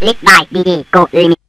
Lit by BD Go Remix.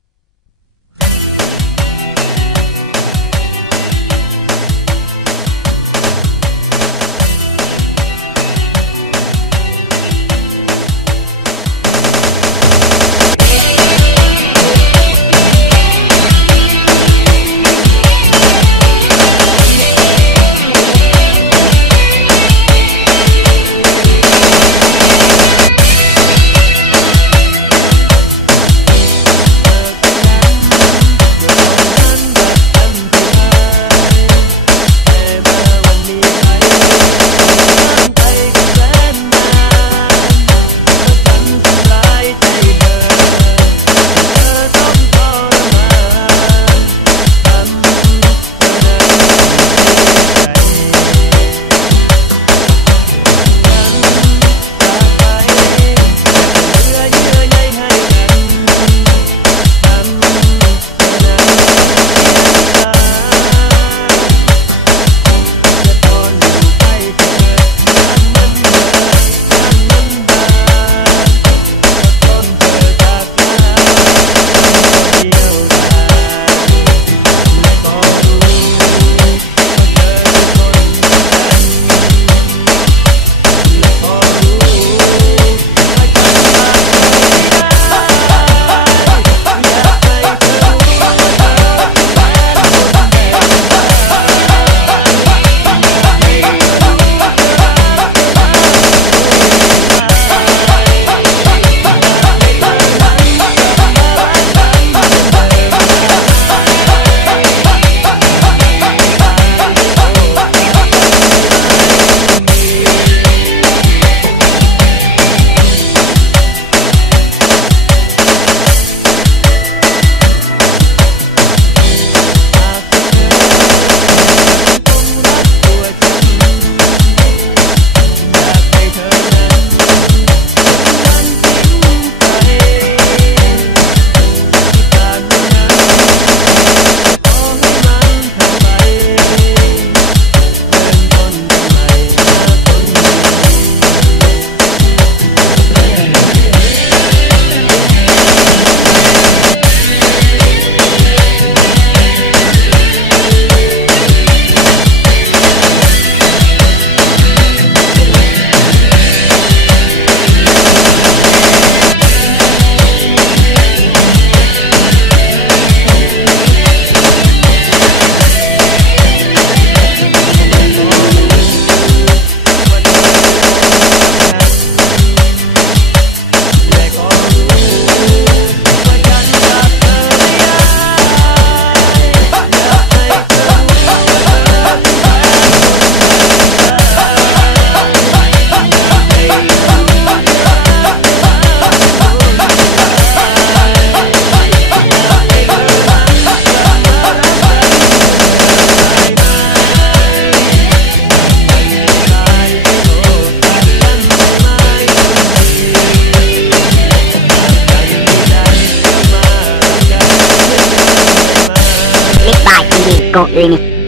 By BD Go Remix.